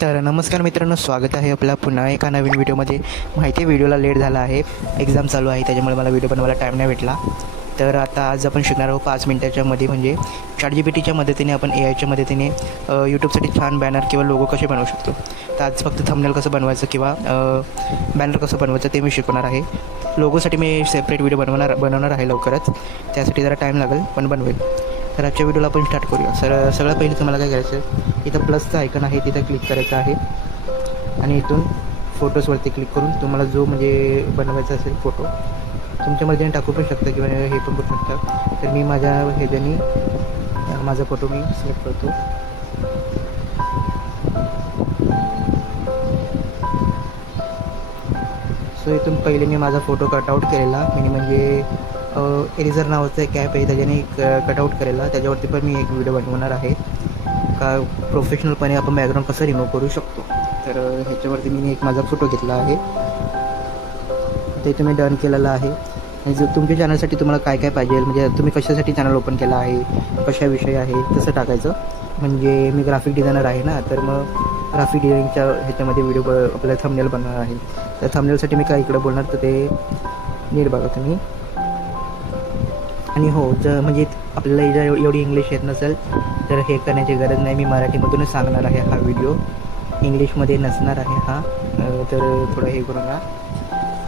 तर नमस्कार मित्रांनो, स्वागत आहे आपला पुन्हा एका नवीन व्हिडिओमध्ये. माहिती आहे व्हिडिओला लेट झाला आहे, एक्झाम चालू आहे त्याच्यामुळे मला व्हिडिओ बनवायला टाईम नाही भेटला. तर आता आज आपण शिकणार आहोत 5 मिनिटाच्या मध्ये म्हणजे ChatGPTच्या मदतीने आपण AIच्या मदतीने यूट्यूबसाठी छान बॅनर किंवा लोगो कसे बनवू शकतो. तर आज फक्त थंबनेल कसं बनवायचं किंवा बॅनर कसं बनवायचं ते मी शिकवणार आहे. लोगोसाठी मी सेपरेट व्हिडिओ बनवणार आहे लवकरच, त्यासाठी जरा टाईम लागेल पण बनवेल. तर आजच्या व्हिडिओला आपण स्टार्ट करूया. सगळ्यात पहिले तुम्हाला काय करायचं आहे, इथं प्लसचं आयकन आहे तिथं क्लिक करायचं आहे आणि इथून फोटोजवरती क्लिक करून तुम्हाला जो म्हणजे बनवायचा असेल फोटो तुमच्या मर्जीने टाकू पण शकता किंवा हे पण करू शकता. तर मी माझ्या ह्याच्यानी माझा फोटो मी सिलेक्ट करतो. सो इथून पहिले मी माझा फोटो कटआउट केलेला म्हणजे एरिझर नावाचा एक ॲप आहे त्याच्याने कटआउट केलेला, त्याच्यावरती पण मी एक व्हिडिओ बनवणार आहे का प्रोफेशनलपणे आपण बॅकग्राऊंड कसं रिमूव्ह करू शकतो. तर ह्याच्यावरती मी एक माझा फोटो घेतला आहे, ते तुम्ही डन केलेलं आहे. आणि जर तुमच्या चॅनलसाठी तुम्हाला काय काय पाहिजे म्हणजे तुम्ही कशासाठी चॅनल ओपन केला आहे, कशाविषयी आहे तसं टाकायचं. म्हणजे मी ग्राफिक डिझायनर आहे ना, तर मग ग्राफिक डिझायनिंगच्या ह्याच्यामध्ये व्हिडिओ आपल्याला थंबनेल बनवणार आहे. त्या थंबनेलसाठी मी काय इकडं बोलणार तर ते नीट बघा तुम्ही. आणि हो म्हणजे आपल्याला जर एवढी इंग्लिश येत नसेल तर हे करण्याची गरज नाही, मी मराठीमधूनच सांगणार आहे. हा व्हिडिओ इंग्लिशमध्ये नसणार आहे हा, तर थोडं हे करू ना.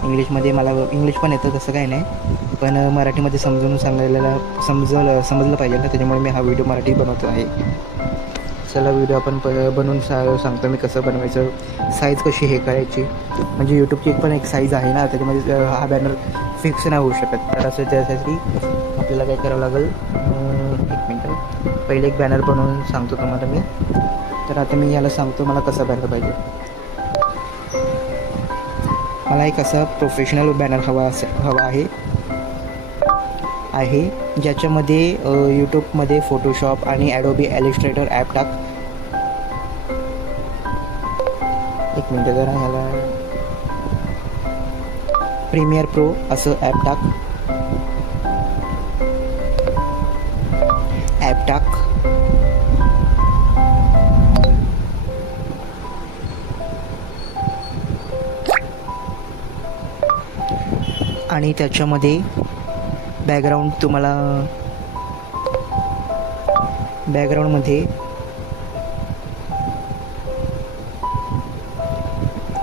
इंग्लिशमध्ये मला इंग्लिश पण येतं तसं काही नाही, पण मराठीमध्ये समजून सांगायला समजलं पाहिजे ना, त्याच्यामुळे मी हा व्हिडिओ मराठी बनवतो आहे. चला व्हिडिओ आपण बनवून सांगतो मी कसं बनवायचं, साईज कशी हे करायची. म्हणजे यूट्यूबची पण एक साईज आहे ना, त्याच्यामध्ये हा बॅनर फिक्स नाही होऊ शकत. तर असं त्यासाठी आपल्याला काय करावं लागेल, एक मिनटं पहिले एक बॅनर बनवून सांगतो तुम्हाला मी. तर आता मी याला सांगतो मला कसा बॅनर पाहिजे. मला एक असा प्रोफेशनल बॅनर हवा आहे ज्याच्यामध्ये यूट्यूबमध्ये फोटोशॉप आणि ॲडोबी इलस्ट्रेटर ॲप टाक. एक मिनटं जरा ह्याला प्रीमियर प्रो असं ॲप टाक. आणि त्याच्यामध्ये बॅकग्राऊंडमध्ये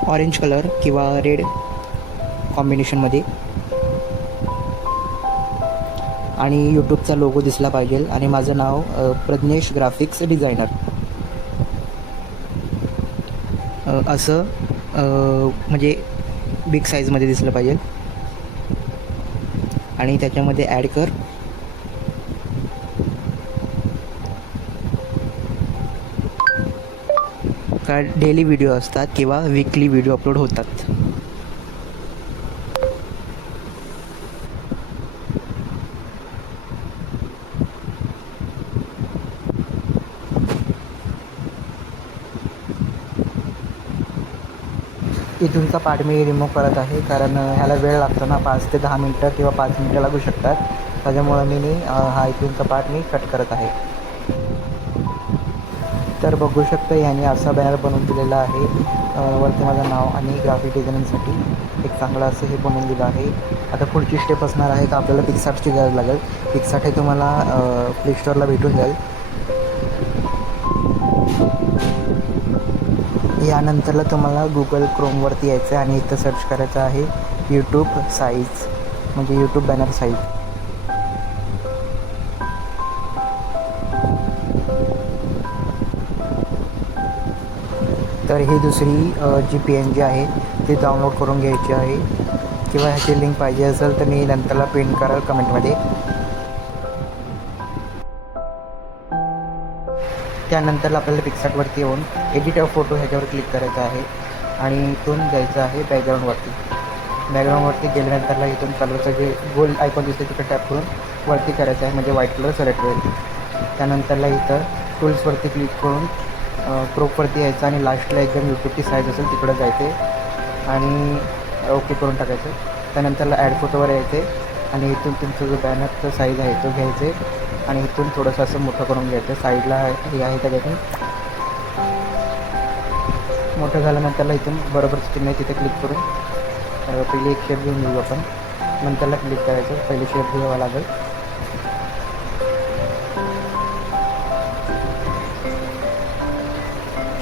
ऑरेंज कलर किंवा रेड कॉम्बिनेशनमध्ये आणि यूट्यूबचा लोगो दिसला पाहिजे आणि माझं नाव प्रज्ञेश ग्राफिक्स डिझायनर असं म्हणजे बिग साईजमध्ये दिसलं पाहिजे. आणि त्याच्यामध्ये ॲड कर का डेली व्हिडिओ असतात किंवा वीकली व्हिडिओ अपलोड होतात. इथूनचा पार्ट मी रिमूव्ह करत आहे कारण ह्याला वेळ लागतो ना, 5 ते 10 मिनटं किंवा 5 मिनटं लागू शकतात. त्याच्यामुळं मी हा इथूनचा पार्ट मी कट करत आहे. तर बघू शकता ह्याने असा बॅनर बनवून दिलेला आहे. वरती माझं नाव आणि ग्राफिक डिझायनिंगसाठी एक चांगलं असं हे बनवून दिलं आहे. आता पुढची स्टेप असणार आहे का आपल्याला पिक्सार्टची गरज लागेल. पिक्सार्ट हे तुम्हाला प्ले स्टोअरला भेटून जाईल. यानंतरला तुम्हाला गुगल क्रोमवरती यायचं आहे आणि इथं सर्च करायचं आहे यूट्यूब साईज म्हणजे यूट्यूब बॅनर साईज. तर ही दुसरी जी PNG आहे ती डाउनलोड करून घ्यायची आहे किंवा ह्याची लिंक पाहिजे असेल तर मी नंतरला पिन कराल कमेंटमध्ये. त्यानंतर आपल्याला पिक्सार्टवरती येऊन एडिट अ फोटो ह्याच्यावर क्लिक करायचं आहे आणि इथून जायचं आहे बॅकग्राऊंडवरती गेल्यानंतरला इथून कलरचं जे गोल आयकॉन दिसते तिकडे टॅप करून वरती करायचं आहे म्हणजे व्हाईट कलर सिलेक्ट होईल. त्यानंतरला इथं टूल्सवरती क्लिक करून क्रोपवरती यायचं आणि लास्टला एकदम यूट्यूबची साईज असेल तिकडं जायचे आणि ओके करून टाकायचं. त्यानंतरला ॲड फोटोवर यायचे आणि इथून तुमचं जो बॅनरचा साईज आहे तो घ्यायचे आणि इथून थोडंसं असं मोठं करून घ्यायचं. साईडला हे आहे त्याच्यातून मोठं झाल्यानंतर त्याला इथून बरोबर चिन्ह आहे तिथे क्लिक करून पहिले एक शेप घेऊन घेऊ आपण, नंतरला क्लिक करायचं. पहिले शेप घ्यावा लागेल.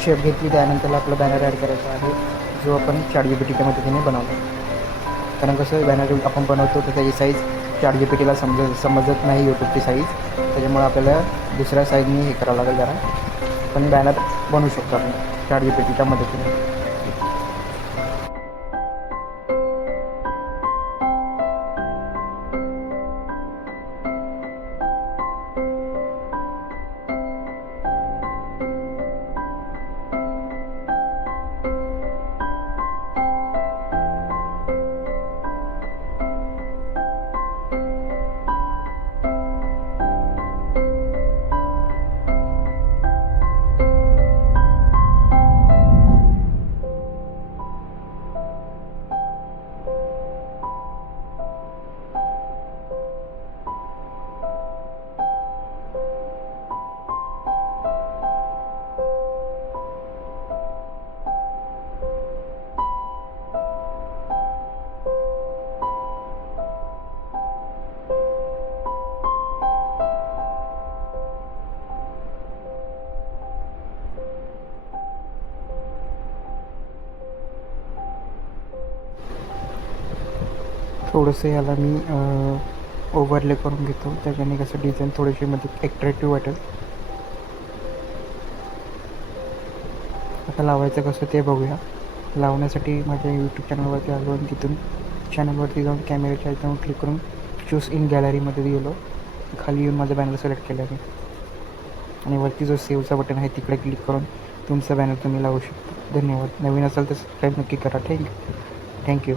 शेप घेतली त्यानंतर आपला बॅनर ॲड करायचा आहे, जो आपण ChatGPTच्या मदतीने बनवला. कारण कसं बॅनर आपण बनवतो तर त्याची साईज ChatGPTला समजत नाही, यूट्यूबची साईज. त्याच्यामुळे आपल्याला दुसऱ्या साईजने हे करावं लागेल जरा. पण बॅनर बनवू शकतो आपण ChatGPTच्या मदतीने. थोडंसं याला मी ओव्हरले करून घेतो, त्याच्याने कसं डिझाईन थोडीशी मध्ये ॲट्रॅक्टिव्ह वाटेल. आता लावायचं कसं ते बघूया. लावण्यासाठी माझ्या यूट्यूब चॅनलवरती आलो आणि तिथून चॅनलवरती जाऊन कॅमेऱ्याच्या ह्याच्यावर क्लिक करून चूज इन गॅलरीमध्ये गेलो. खाली येऊन माझा बॅनर सिलेक्ट केला मी आणि वरती जो सेव्हचा बटन आहे तिकडे क्लिक करून तुमचा बॅनर तुम्ही लावू शकता. धन्यवाद. नवीन असाल तर सबस्क्राईब नक्की करा. थँक्यू.